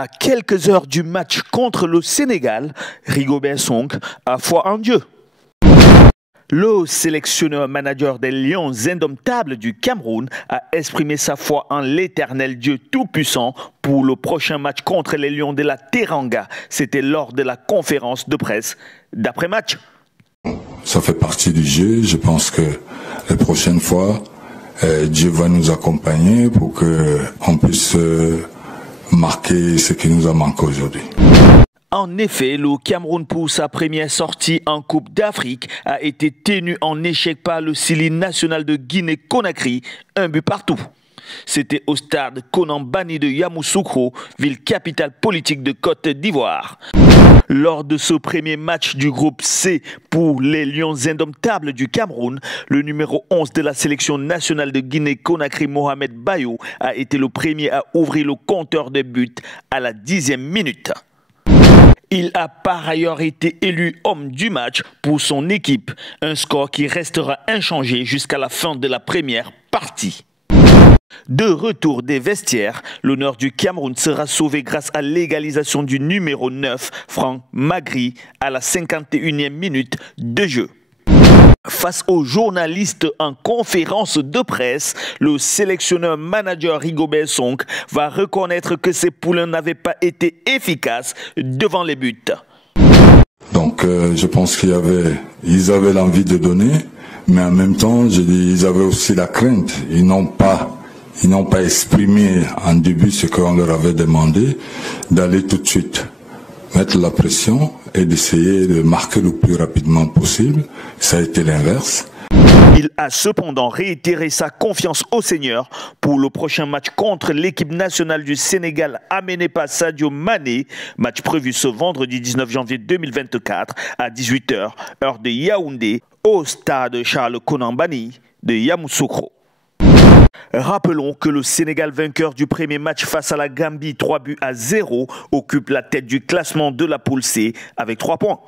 À quelques heures du match contre le Sénégal, Rigobert Song a foi en Dieu. Le sélectionneur-manager des Lions indomptables du Cameroun a exprimé sa foi en l'éternel Dieu tout-puissant pour le prochain match contre les Lions de la Teranga. C'était lors de la conférence de presse d'après-match. Ça fait partie du jeu. Je pense que les prochaines fois, Dieu va nous accompagner pour qu'on puisse marquer ce qui nous a manqué aujourd'hui. En effet, le Cameroun pour sa première sortie en Coupe d'Afrique a été tenu en échec par le Sili national de Guinée-Conakry, un but partout. C'était au stade Konan Banny de Yamoussoukro, ville capitale politique de Côte d'Ivoire. Lors de ce premier match du groupe C pour les Lions indomptables du Cameroun, le numéro 11 de la sélection nationale de Guinée-Conakry, Mohamed Bayo, a été le premier à ouvrir le compteur de buts à la 10e minute. Il a par ailleurs été élu homme du match pour son équipe, un score qui restera inchangé jusqu'à la fin de la première partie. De retour des vestiaires, l'honneur du Cameroun sera sauvé grâce à l'égalisation du numéro 9, Franck Magri, à la 51e minute de jeu. Face aux journalistes en conférence de presse, le sélectionneur-manager Rigobert Song va reconnaître que ses poulains n'avaient pas été efficaces devant les buts. Donc je pense qu'ils avaient l'envie de donner, mais en même temps, ils avaient aussi la crainte. Ils n'ont pas exprimé en début ce qu'on leur avait demandé, d'aller tout de suite mettre la pression et d'essayer de marquer le plus rapidement possible. Ça a été l'inverse. Il a cependant réitéré sa confiance au Seigneur pour le prochain match contre l'équipe nationale du Sénégal amené par Sadio Mané, match prévu ce vendredi 19 janvier 2024 à 18 h, heure de Yaoundé, au stade Charles Konan Banny de Yamoussoukro. Rappelons que le Sénégal, vainqueur du premier match face à la Gambie 3-0, occupe la tête du classement de la poule C avec 3 points.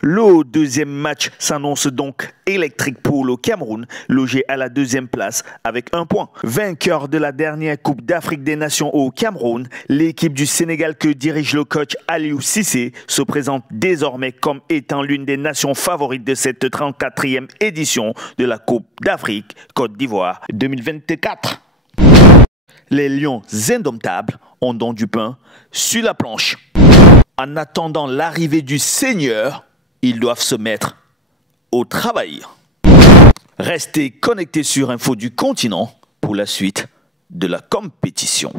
Le deuxième match s'annonce donc électrique pour le Cameroun, logé à la 2e place avec 1 point. Vainqueur de la dernière Coupe d'Afrique des Nations au Cameroun, l'équipe du Sénégal que dirige le coach Aliou Cissé se présente désormais comme étant l'une des nations favorites de cette 34e édition de la Coupe d'Afrique Côte d'Ivoire 2024. Les Lions indomptables ont donc du pain sur la planche. En attendant l'arrivée du Seigneur, ils doivent se mettre au travail. Restez connectés sur Info du Continent pour la suite de la compétition.